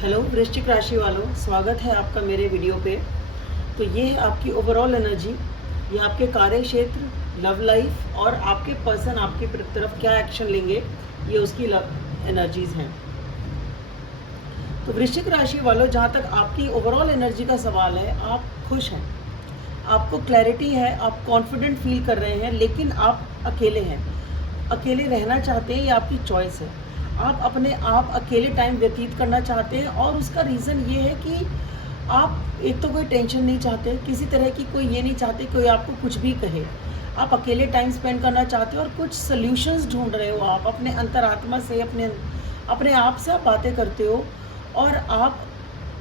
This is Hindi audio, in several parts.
हेलो वृश्चिक राशि वालों, स्वागत है आपका मेरे वीडियो पे। तो ये है आपकी ओवरऑल एनर्जी। ये आपके कार्य क्षेत्र, लव लाइफ और आपके पर्सन आपकी तरफ क्या एक्शन लेंगे, ये उसकी एनर्जीज हैं। तो वृश्चिक राशि वालों, जहाँ तक आपकी ओवरऑल एनर्जी का सवाल है, आप खुश हैं, आपको क्लैरिटी है, आप कॉन्फिडेंट फील कर रहे हैं, लेकिन आप अकेले हैं, अकेले रहना चाहते हैं, ये आपकी चॉइस है। आप अपने आप अकेले टाइम व्यतीत करना चाहते हैं और उसका रीज़न ये है कि आप एक तो कोई टेंशन नहीं चाहते, किसी तरह की कोई ये नहीं चाहते कोई आपको कुछ भी कहे। आप अकेले टाइम स्पेंड करना चाहते हो और कुछ सॉल्यूशंस ढूंढ रहे हो। आप अपने अंतरात्मा से, अपने आप से आप बातें करते हो और आप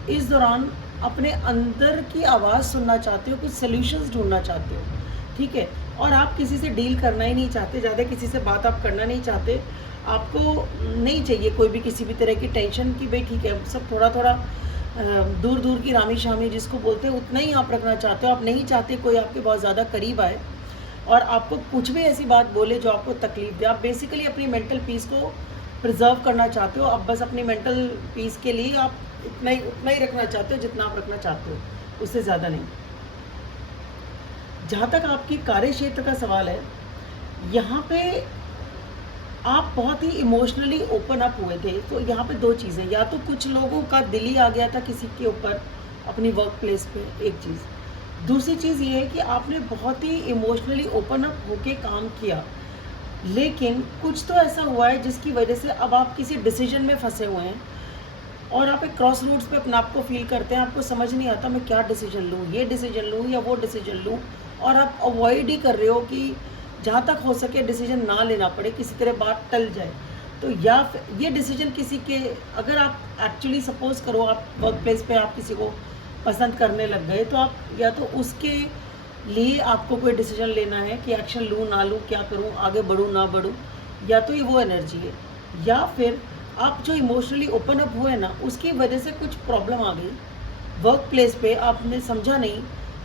इस दौरान अपने अंदर की आवाज़ सुनना चाहते हो, कुछ सॉल्यूशंस ढूंढना चाहते हो, ठीक है। और आप किसी से डील करना ही नहीं चाहते, ज़्यादा किसी से बात आप करना नहीं चाहते। आपको नहीं चाहिए कोई भी किसी भी तरह की टेंशन की, भाई ठीक है सब थोड़ा थोड़ा दूर दूर की रामी शामी जिसको बोलते हैं उतना ही आप रखना चाहते हो। आप नहीं चाहते कोई आपके बहुत ज़्यादा करीब आए और आपको कुछ भी ऐसी बात बोले जो आपको तकलीफ दे। आप बेसिकली अपनी मेंटल पीस को प्रिजर्व करना चाहते हो। आप बस अपनी मेंटल पीस के लिए आप उतना ही रखना चाहते हो जितना आप रखना चाहते हो, उससे ज़्यादा नहीं। जहाँ तक आपकी कार्य क्षेत्र का सवाल है, यहाँ पे आप बहुत ही इमोशनली ओपन अप हुए थे। तो यहाँ पे दो चीज़ें, या तो कुछ लोगों का दिल ही आ गया था किसी के ऊपर अपनी वर्क प्लेस पे, एक चीज़। दूसरी चीज़ ये है कि आपने बहुत ही इमोशनली ओपन अप होके काम किया, लेकिन कुछ तो ऐसा हुआ है जिसकी वजह से अब आप किसी डिसीजन में फंसे हुए हैं और आप एक क्रॉस रूट्स पे अपने आप को फील करते हैं। आपको समझ नहीं आता मैं क्या डिसीजन लूँ, ये डिसीजन लूँ या वो डिसीजन लूँ, और आप अवॉइड ही कर रहे हो कि जहाँ तक हो सके डिसीजन ना लेना पड़े, किसी तरह बात टल जाए। तो या ये डिसीजन किसी के, अगर आप एक्चुअली सपोज करो आप वर्क प्लेस पे आप किसी को पसंद करने लग गए, तो आप या तो उसके लिए आपको कोई डिसीजन लेना है कि एक्शन लूँ ना लूँ, क्या करूँ, आगे बढ़ूँ ना बढ़ूँ, या तो ये वो एनर्जी है। या फिर आप जो इमोशनली ओपन अप हुए ना, उसकी वजह से कुछ प्रॉब्लम आ गई वर्क प्लेस पे, आपने समझा नहीं,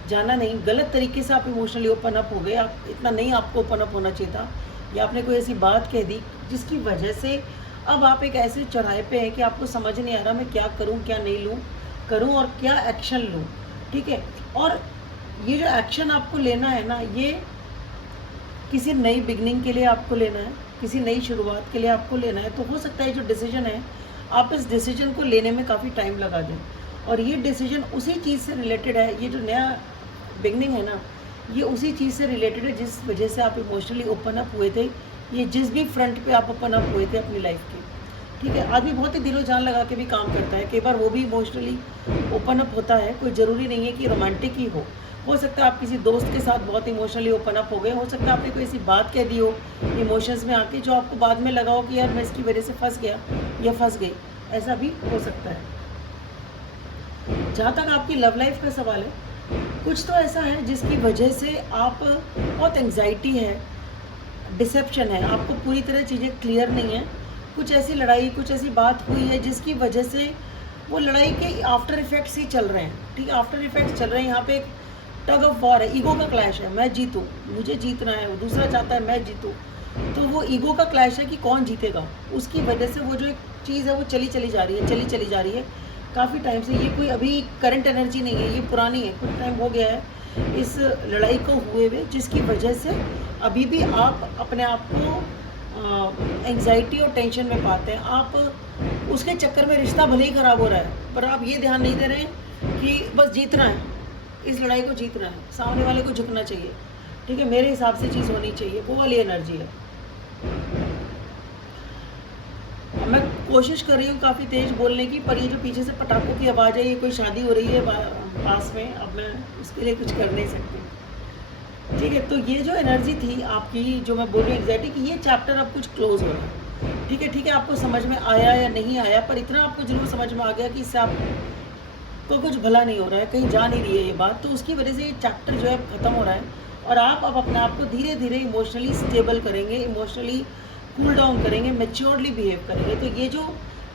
जाना नहीं, गलत तरीके से आप इमोशनली ओपन अप हो गए। आप इतना नहीं आपको ओपन अप होना चाहिए था, या आपने कोई ऐसी बात कह दी जिसकी वजह से अब आप एक ऐसे चौराहे पे हैं कि आपको समझ नहीं आ रहा मैं क्या करूं, क्या नहीं लूं, करूं और क्या एक्शन लूं, ठीक है। और ये जो एक्शन आपको लेना है ना, ये किसी नई बिगनिंग के लिए आपको लेना है, किसी नई शुरुआत के लिए आपको लेना है। तो हो सकता है जो डिसीजन है, आप इस डिसीजन को लेने में काफ़ी टाइम लगा दें, और ये डिसीजन उसी चीज़ से रिलेटेड है। ये जो नया बिगनिंग है ना, ये उसी चीज़ से रिलेटेड है जिस वजह से आप इमोशनली ओपन अप हुए थे। ये जिस भी फ्रंट पे आप ओपन अप हुए थे अपनी लाइफ के, ठीक है। आदमी बहुत ही दिलो जान लगा के भी काम करता है, कई बार वो भी इमोशनली ओपन अप होता है। कोई ज़रूरी नहीं है कि रोमांटिक ही हो सकता है आप किसी दोस्त के साथ बहुत इमोशनली ओपन अप हो गए, हो सकता है आपने कोई ऐसी बात कह दी हो इमोशंस में आके जो आपको बाद में लगा हो कि यार मैं इसकी वजह से फंस गया या फंस गई, ऐसा भी हो सकता है। जहाँ तक आपकी लव लाइफ का सवाल है, कुछ तो ऐसा है जिसकी वजह से आप बहुत एंग्जाइटी है, डिसेप्शन है, आपको पूरी तरह चीज़ें क्लियर नहीं है। कुछ ऐसी लड़ाई, कुछ ऐसी बात हुई है जिसकी वजह से वो लड़ाई के आफ्टर इफेक्ट्स ही चल रहे हैं, ठीक है। आफ्टर इफेक्ट्स चल रहे हैं, यहाँ पे एक टग ऑफ वॉर है, ईगो का क्लैश है। मैं जीतूँ, मुझे जीतना है, वो दूसरा चाहता है मैं जीतूँ, तो वो ईगो का क्लैश है कि कौन जीतेगा। उसकी वजह से वो जो एक चीज़ है वो चली जा रही है काफ़ी टाइम से। ये कोई अभी करंट एनर्जी नहीं है, ये पुरानी है, कुछ टाइम हो गया है इस लड़ाई को हुए हुए, जिसकी वजह से अभी भी आप अपने आप को एंग्जाइटी और टेंशन में पाते हैं। आप उसके चक्कर में रिश्ता भले ही ख़राब हो रहा है, पर आप ये ध्यान नहीं दे रहे हैं कि बस जीतना है, इस लड़ाई को जीतना है, सामने वाले को झुकना चाहिए, ठीक है, मेरे हिसाब से चीज़ होनी चाहिए, वो वाली एनर्जी है। मैं कोशिश कर रही हूँ काफ़ी तेज़ बोलने की, पर ये जो पीछे से पटाखों की आवाज़ है, ये कोई शादी हो रही है पास में, अब मैं उसके लिए कुछ कर नहीं सकती, ठीक है। तो ये जो एनर्जी थी आपकी, जो मैं बोल रही हूँ एग्जैक्टली, कि ये चैप्टर अब कुछ क्लोज हो रहा है, ठीक है। आपको समझ में आया या नहीं आया, पर इतना आपको जरूर समझ में आ गया कि इससे आपको कुछ भला नहीं हो रहा है, कहीं जा नहीं रही है ये बात। तो उसकी वजह से ये चैप्टर जो है ख़त्म हो रहा है, और आप अब अपने आप को धीरे धीरे इमोशनली स्टेबल करेंगे, इमोशनली कूल डाउन करेंगे, मैच्योरली बिहेव करेंगे। तो ये जो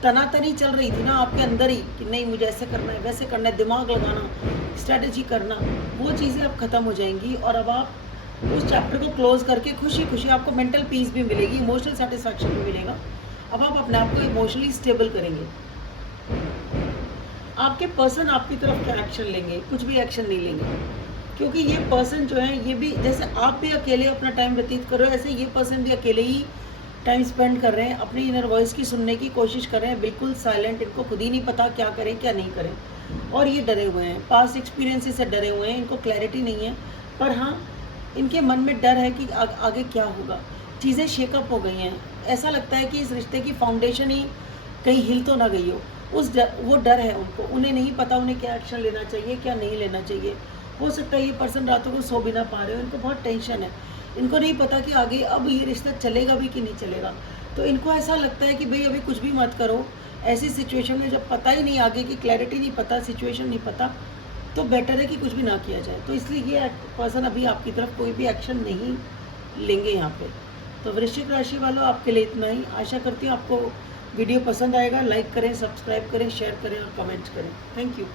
तनातनी चल रही थी ना आपके अंदर ही कि नहीं मुझे ऐसे करना है, वैसे करना है, दिमाग लगाना, स्ट्रैटेजी करना, वो चीज़ें अब ख़त्म हो जाएंगी। और अब आप उस चैप्टर को क्लोज करके खुशी खुशी आपको मेंटल पीस भी मिलेगी, इमोशनल सेटिस्फैक्शन भी मिलेगा। अब आप अपने आप को इमोशनली स्टेबल करेंगे। आपके पर्सन आपकी तरफ क्या एक्शन लेंगे, कुछ भी एक्शन नहीं लेंगे, क्योंकि ये पर्सन जो है ये भी जैसे आप भी अकेले अपना टाइम व्यतीत कर रहे हो, ऐसे ये पर्सन भी अकेले ही टाइम स्पेंड कर रहे हैं, अपनी इनर वॉइस की सुनने की कोशिश कर रहे हैं, बिल्कुल साइलेंट, इनको खुद ही नहीं पता क्या करें क्या नहीं करें, और ये डरे हुए हैं, पास्ट एक्सपीरियंसेस से डरे हुए हैं, इनको क्लैरिटी नहीं है, पर हाँ इनके मन में डर है कि आगे क्या होगा, चीज़ें शेकअप हो गई हैं, ऐसा लगता है कि इस रिश्ते की फाउंडेशन ही कहीं हिल तो ना गई हो, वो डर है उनको, उन्हें नहीं पता उन्हें क्या एक्शन लेना चाहिए क्या नहीं लेना चाहिए। हो सकता है ये पर्सन रातों को सो भी ना पा रहे हो, इनको बहुत टेंशन है, इनको नहीं पता कि आगे अब ये रिश्ता चलेगा भी कि नहीं चलेगा, तो इनको ऐसा लगता है कि भाई अभी कुछ भी मत करो, ऐसी सिचुएशन में जब पता ही नहीं आगे की क्लैरिटी नहीं पता, सिचुएशन नहीं पता, तो बेटर है कि कुछ भी ना किया जाए। तो इसलिए ये पर्सन अभी आपकी तरफ कोई भी एक्शन नहीं लेंगे यहाँ पे। तो वृश्चिक राशि वालों, आपके लिए इतना ही। आशा करती हूँ आपको वीडियो पसंद आएगा। लाइक करें, सब्सक्राइब करें, शेयर करें और कमेंट करें। Thank you.